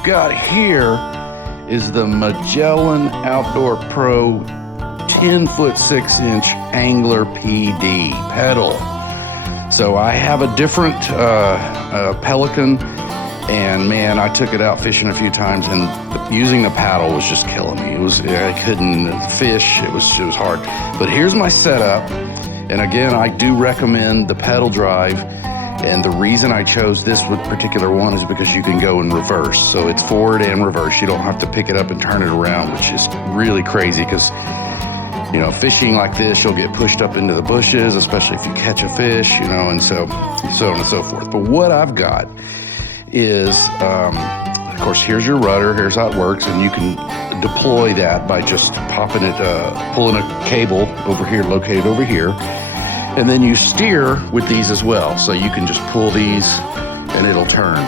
we've got here is the Magellan Outdoor Pro 10-foot 6-inch Angler PD pedal. So I have a different Pelican, and man, I took it out fishing a few times, and using the paddle was just killing me. I couldn't fish. It was hard. But here's my setup, and again, I do recommend the pedal drive. And the reason I chose this particular one is because you can go in reverse. So it's forward and reverse. You don't have to pick it up and turn it around, which is really crazy because, you know, fishing like this, you'll get pushed up into the bushes, especially if you catch a fish, you know, and so on and so forth. But what I've got is, of course, here's your rudder. Here's how it works. And you can deploy that by just popping it, pulling a cable over here, located over here. And then you steer with these as well. So you can just pull these and it'll turn.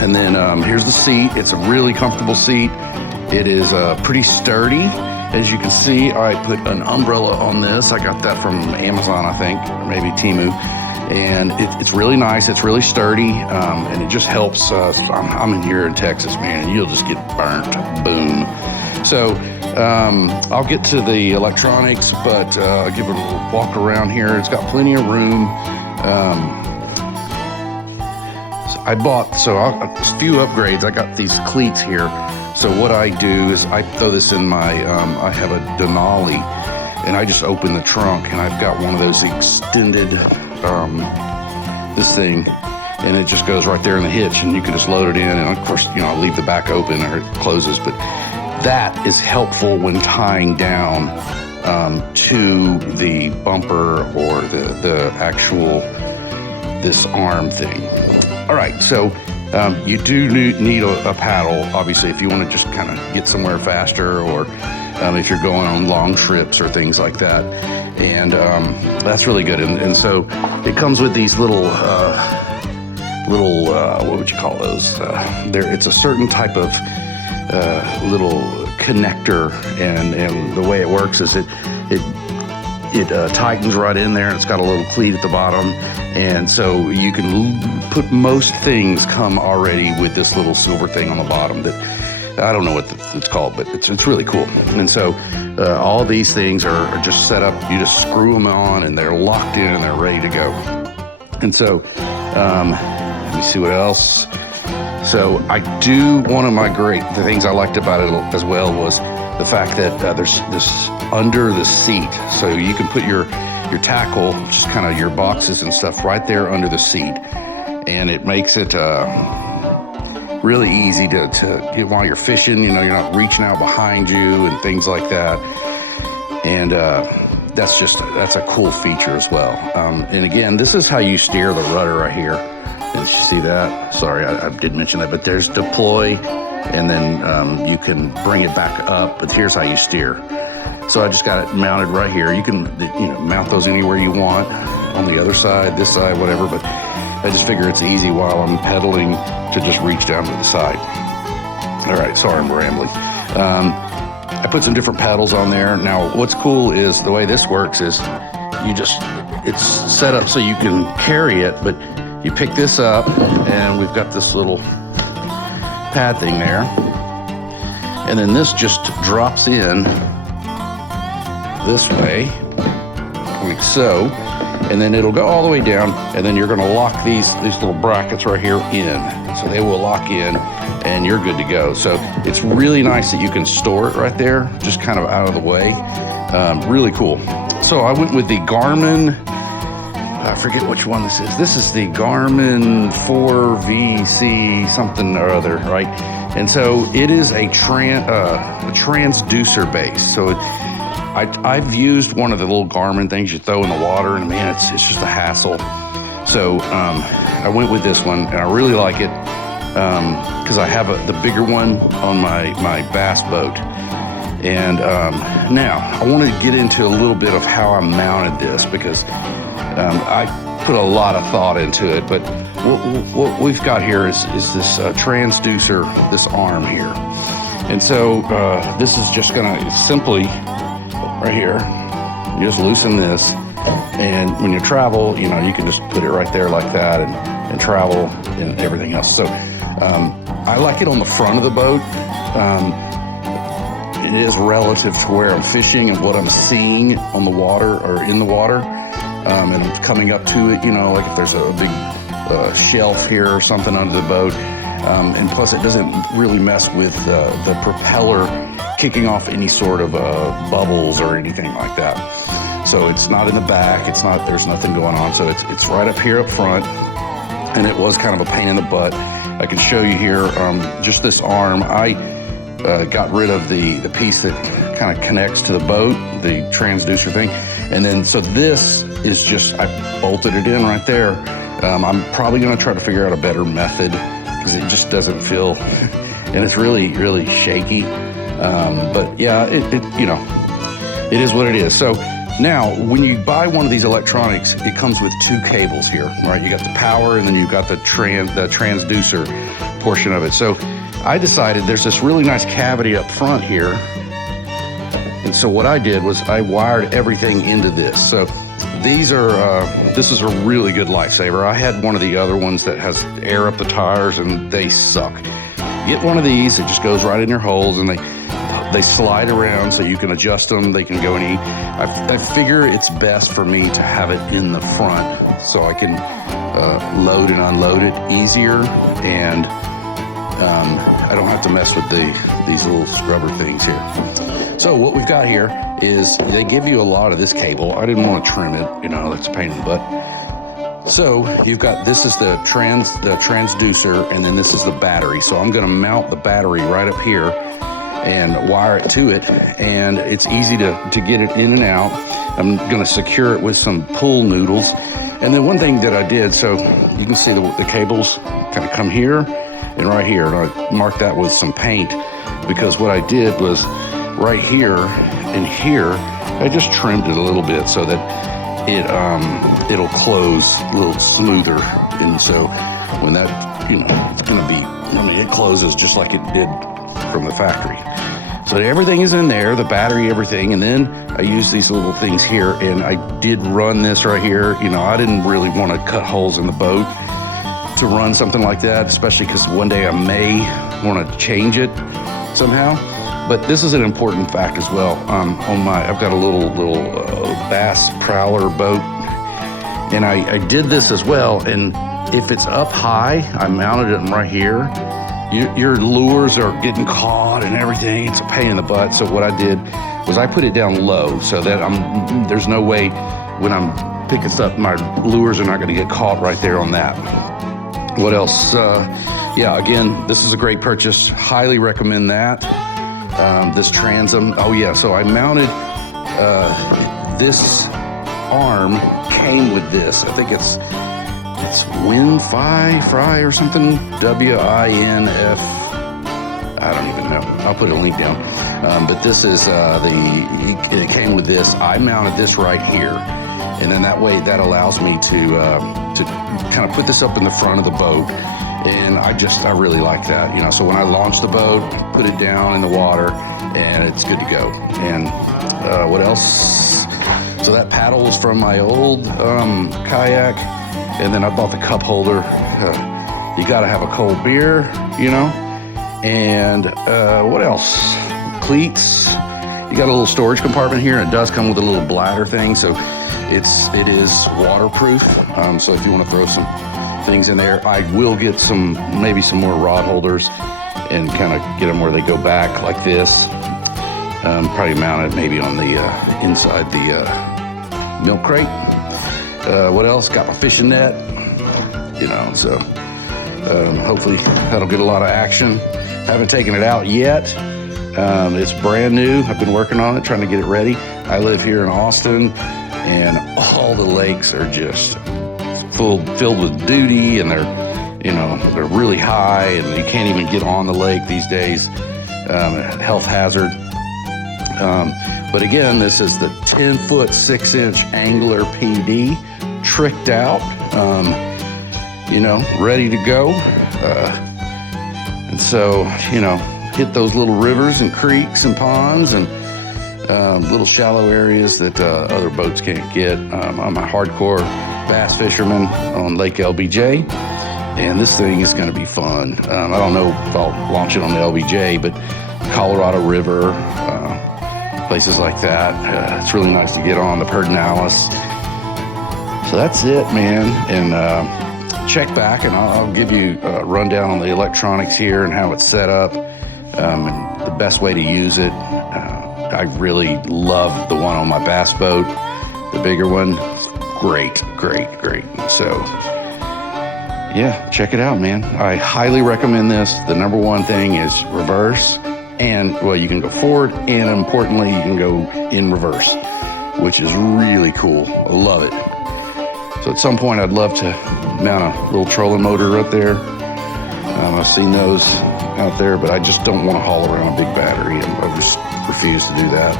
And then here's the seat. It's a really comfortable seat. It is pretty sturdy. As you can see, I put an umbrella on this. I got that from Amazon, I think, or maybe Temu. And it's really nice. It's really sturdy. And it just helps. I'm in here in Texas, man, and you'll just get burnt. Boom. So I'll get to the electronics, but I'll give it a little walk around here. It's got plenty of room. So I bought a few upgrades. I got these cleats here. So what I do is I throw this in my, I have a Denali, and I just open the trunk, and I've got one of those extended, this thing, and it just goes right there in the hitch, and you can just load it in, and of course, you know, I'll leave the back open or it closes, but that is helpful when tying down to the bumper or the actual, this arm thing. All right, so you do need a paddle, obviously, if you want to just kind of get somewhere faster, or if you're going on long trips or things like that. And that's really good. And so it comes with these little, what would you call those? It's a certain type of little connector, and the way it works is it tightens right in there, and it's got a little cleat at the bottom, and so you can put most things come already with this little silver thing on the bottom that I don't know what it's called, but it's really cool. And so all these things are just set up. You just screw them on, and they're locked in, and they're ready to go. And so let me see what else. So one of the things I liked about it as well was the fact that there's this under the seat. So you can put your tackle, just kind of your boxes and stuff, right there under the seat. And it makes it really easy to while you're fishing, you know, you're not reaching out behind you and things like that. And that's a cool feature as well. And again, this is how you steer the rudder right here. Did you see that? Sorry, I did mention that, but there's deploy, and then you can bring it back up, but here's how you steer. So I just got it mounted right here. You can, mount those anywhere you want, on the other side, this side, whatever, but I just figure it's easy while I'm pedaling to just reach down to the side. All right, sorry, I'm rambling. I put some different paddles on there. Now, what's cool is the way this works is it's set up so you can carry it, but you pick this up, and we've got this little pad thing there, and then this just drops in this way, like so, and then it'll go all the way down, and then you're going to lock these little brackets right here in, so they will lock in, and you're good to go. So it's really nice that you can store it right there, just kind of out of the way. Really cool. So I went with the Garmin, I forget which one this is. This is the Garmin 4VC something or other, right? And so it is a transducer base. So I've used one of the little Garmin things you throw in the water, and man, it's just a hassle. So I went with this one, and I really like it because I have the bigger one on my bass boat. And now I want to get into a little bit of how I mounted this, because I put a lot of thought into it, but what we've got here is this transducer, this arm here. And so this is just gonna simply, right here, you just loosen this, and when you travel, you can just put it right there like that and travel and everything else. So I like it on the front of the boat. It is relative to where I'm fishing and what I'm seeing on the water or in the water. And I'm coming up to it, you know, like if there's a big shelf here or something under the boat. And plus it doesn't really mess with the propeller kicking off any sort of bubbles or anything like that. So it's not in the back, there's nothing going on. So it's right up here up front, and it was kind of a pain in the butt. I can show you here, just this arm. I got rid of the piece that kind of connects to the boat, the transducer thing. And then, so this is just, I bolted it in right there. I'm probably gonna try to figure out a better method because it just doesn't feel, and it's really, really shaky. But yeah, you know, it is what it is. So now, when you buy one of these electronics, it comes with two cables here, right? You got the power, and then you've got the transducer portion of it. So I decided there's this really nice cavity up front here. And so what I did was I wired everything into this. So these are, this is a really good lifesaver. I had one of the other ones that has air up the tires, and they suck. Get one of these, it just goes right in your holes, and they slide around so you can adjust them. They can go in. I figure it's best for me to have it in the front so I can load and unload it easier, and I don't have to mess with these little scrubber things here. So what we've got here is they give you a lot of this cable. I didn't want to trim it, you know, that's a pain in the butt. So you've got, this is the transducer, and then this is the battery. So I'm gonna mount the battery right up here and wire it to it, and it's easy to get it in and out. I'm gonna secure it with some pull noodles. And then one thing that I did, so you can see the cables kind of come here and right here, and I marked that with some paint, because what I did was right here and here, I just trimmed it a little bit so that it'll close a little smoother. And so when that, you know, it's gonna be, I mean, it closes just like it did from the factory. So everything is in there, the battery, everything. And then I use these little things here, and I did run this right here. You know, I didn't really want to cut holes in the boat to run something like that, especially because one day I may want to change it somehow. But this is an important fact as well. I've got a little bass prowler boat, and I did this as well. And if it's up high, I mounted it right here. Your lures are getting caught and everything. It's a pain in the butt. So what I did was I put it down low so that there's no way when I'm picking stuff, my lures are not going to get caught right there on that. What else? Yeah, again, this is a great purchase. Highly recommend that. This transom. Oh yeah, so I mounted this arm came with this. I think it's Fry or something, WINF, I don't even know. I'll put a link down. But this is it came with this. I mounted this right here, and then that way that allows me to kind of put this up in the front of the boat, and I really like that. You know, so when I launch the boat, put it down in the water, and it's good to go. And what else? So that paddle was from my old kayak. And then I bought the cup holder. You gotta have a cold beer, you know? And what else? Cleats. You got a little storage compartment here, and it does come with a little bladder thing, so it is waterproof. So if you wanna throw some things in there, I will get maybe some more rod holders and kind of get them where they go back like this. Probably mount it maybe on the inside the milk crate. What else? Got my fishing net, you know, so hopefully that'll get a lot of action. Haven't taken it out yet. It's brand new. I've been working on it, trying to get it ready. I live here in Austin, and all the lakes are just filled with duty, and they're really high, and you can't even get on the lake these days. Health hazard. But again, this is the 10-foot 6-inch angler PD, tricked out, you know, ready to go. And so, you know, hit those little rivers and creeks and ponds and little shallow areas that other boats can't get. I'm a hardcore bass fisherman on Lake LBJ. And this thing is going to be fun. I don't know if I'll launch it on the LBJ, but Colorado River, places like that. It's really nice to get on the Pedernales. So that's it, man. And check back and I'll give you a rundown on the electronics here and how it's set up, and the best way to use it. I really love the one on my bass boat, the bigger one. It's great. So yeah, check it out, man. I highly recommend this. The number one thing is reverse, and well, you can go forward, and importantly, you can go in reverse, which is really cool. I love it. So at some point, I'd love to mount a little trolling motor up there. I've seen those out there, but I just don't want to haul around a big battery, and I just refuse to do that.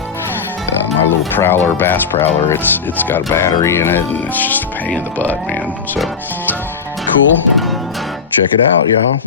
My little prowler, bass prowler, it's got a battery in it, and it's just a pain in the butt, man. So cool. Check it out, y'all.